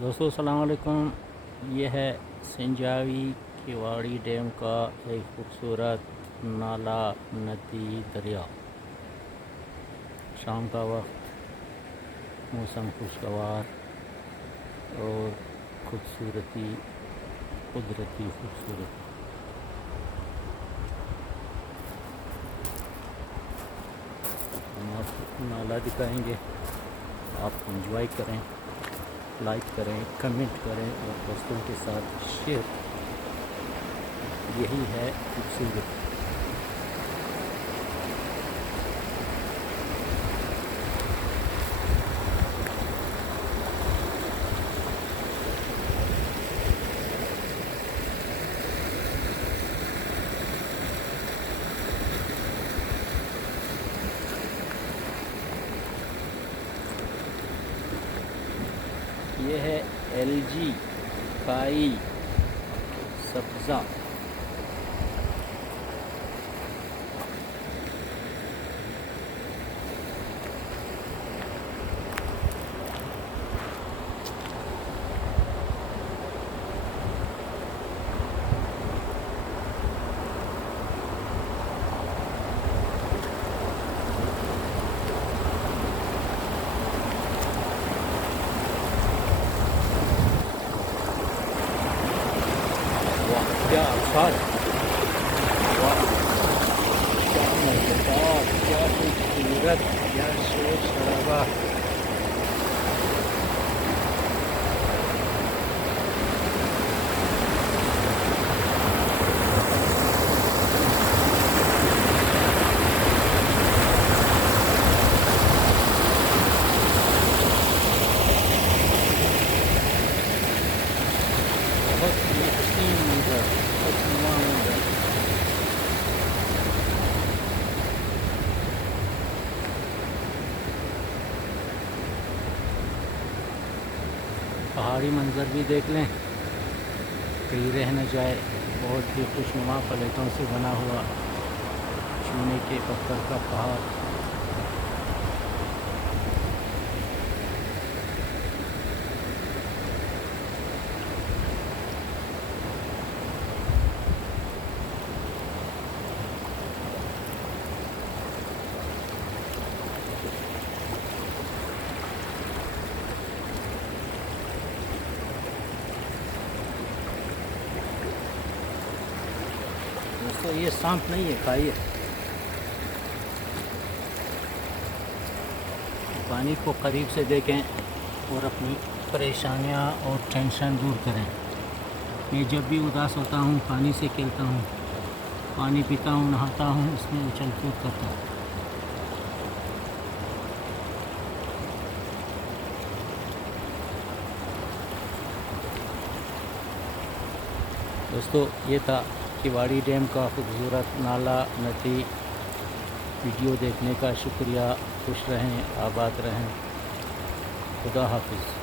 دوستو السلام علیکم۔ یہ ہے سنجاوی کیواڑی ڈیم کا ایک خوبصورت نالا ندی دریا۔ شام کا وقت، موسم خوشگوار اور قدرتی خوبصورتی۔ ہم آپ کو نالا دکھائیں گے، آپ انجوائے کریں، لائک کریں، کمنٹ کریں اور دوستوں کے ساتھ شیئر کریں۔ یہی ہے خوبصورت۔ یہ ہے LG کائی سبزہ۔ کیا آثار، کیا مزیدار، کیا خوبصورت، کیا شور شرابہ۔ بہت ہی حسین منظر، خوشنما منظر۔ پہاڑی منظر بھی دیکھ لیں، کہیں رہ نہ جائے۔ بہت ہی خوشنما پلیٹوں سے بنا ہوا چونے کے پتھر کا پہاڑ۔ دوستو یہ سانپ نہیں ہے، کھائیے۔ پانی کو قریب سے دیکھیں اور اپنی پریشانیاں اور ٹینشن دور کریں۔ میں جب بھی اداس ہوتا ہوں پانی سے کھیلتا ہوں، پانی پیتا ہوں، نہاتا ہوں، اس میں اچھل کود کرتا ہوں۔ دوستو یہ تھا کیواڑی ڈیم کا خوبصورت نالا ندی۔ ویڈیو دیکھنے کا شکریہ۔ خوش رہیں، آباد رہیں۔ خدا حافظ۔